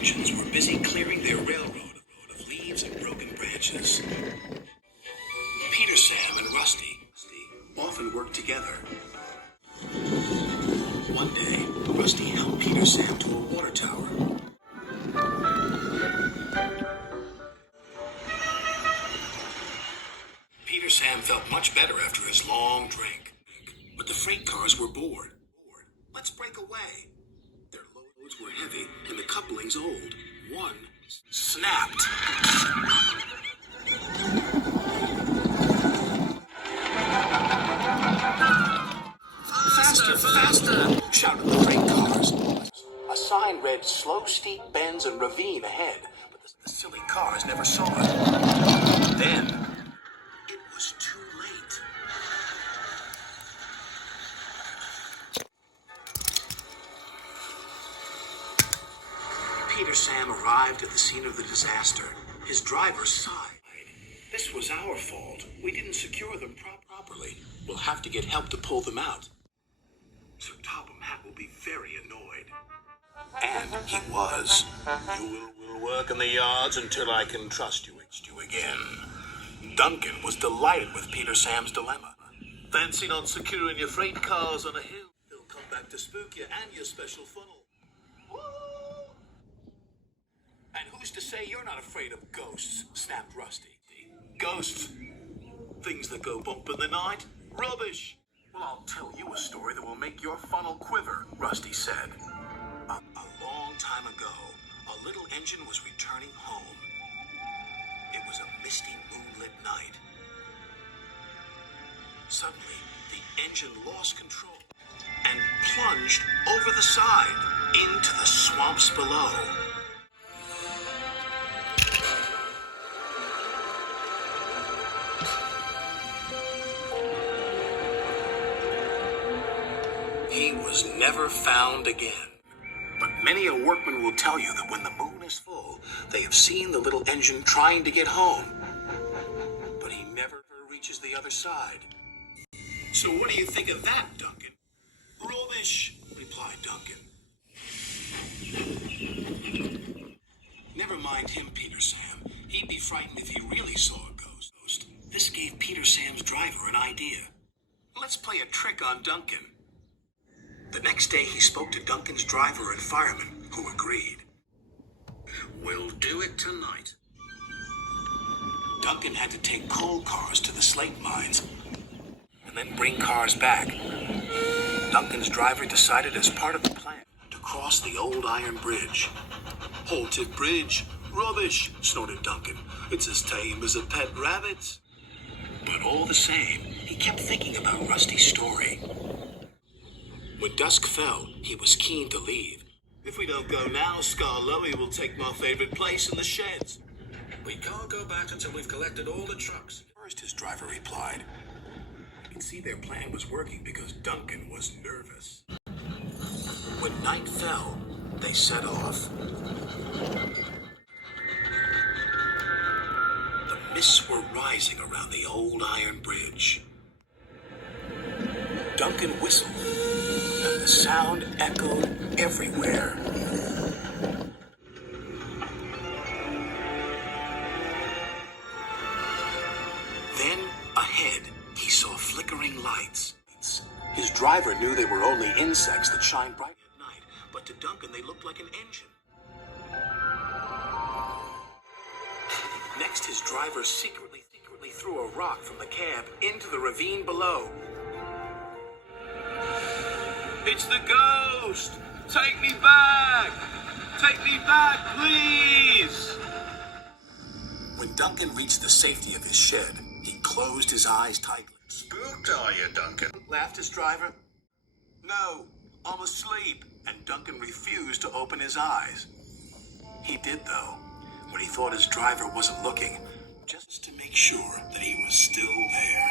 engines were busy clearing their railroad of leaves and broken branches. Peter, Sam, and Rusty often worked together. One day, Rusty helped Peter, Sam to a water tower. Peter, Sam felt much better after his long drink, but the freight cars were bored. Let's break away. Their loads were heavy and the couplings old. One snapped. Faster, faster, shouted the freight cars. A sign read slow, steep bends and ravine ahead, but the silly cars never saw it. Then, it was too late. Peter, Sam arrived at the scene of the disaster. His driver sighed. This was our fault. We didn't secure them properly. We'll have to get help to pull them out. Sir Topham Hatt will be very annoyed. And he was. You will work in the yards until I can trust you again. Duncan was delighted with Peter Sam's dilemma. Fancy not securing your freight cars on a hill. They'll come back to spook you and your special funnel. Woo! And who's to say you're not afraid of ghosts? Snapped Rusty. Ghosts? Things that go bump in the night? Rubbish! Well, I'll tell you a story that will make your funnel quiver, Rusty said. A long time ago, a little engine was returning home. It was a misty, moonlit night. Suddenly, the engine lost control and plunged over the side into the swamps below. He was never found again. But many a workman will tell you that when the moon is full, they have seen the little engine trying to get home. But he never reaches the other side. So what do you think of that, Duncan? Rubbish, replied Duncan. Never mind him, Peter Sam. He'd be frightened if he really saw a ghost. This gave Peter Sam's driver an idea. Let's play a trick on Duncan. The next day, he spoke to Duncan's driver and fireman, who agreed. We'll do it tonight. Duncan had to take coal cars to the slate mines and then bring cars back. Duncan's driver decided as part of the plan to cross the old iron bridge. Haunted bridge. Rubbish, snorted Duncan. It's as tame as a pet rabbit. But all the same, he kept thinking about Rusty's story. When dusk fell, he was keen to leave. If we don't go now, Scarlowy will take my favorite place in the sheds. We can't go back until we've collected all the trucks. First, his driver replied. You can see their plan was working because Duncan was nervous. When night fell, they set off. The mists were rising around the old iron bridge. Duncan whistled, and the sound echoed everywhere. Then, ahead, he saw flickering lights. His driver knew they were only insects that shine bright at night, but to Duncan they looked like an engine. Next, his driver secretly threw a rock from the cab into the ravine below. It's the ghost! Take me back! Take me back, please! When Duncan reached the safety of his shed, he closed his eyes tightly. Spooked, are you, Duncan? Laughed his driver. No, I'm asleep. And Duncan refused to open his eyes. He did, though, when he thought his driver wasn't looking, just to make sure that he was still there.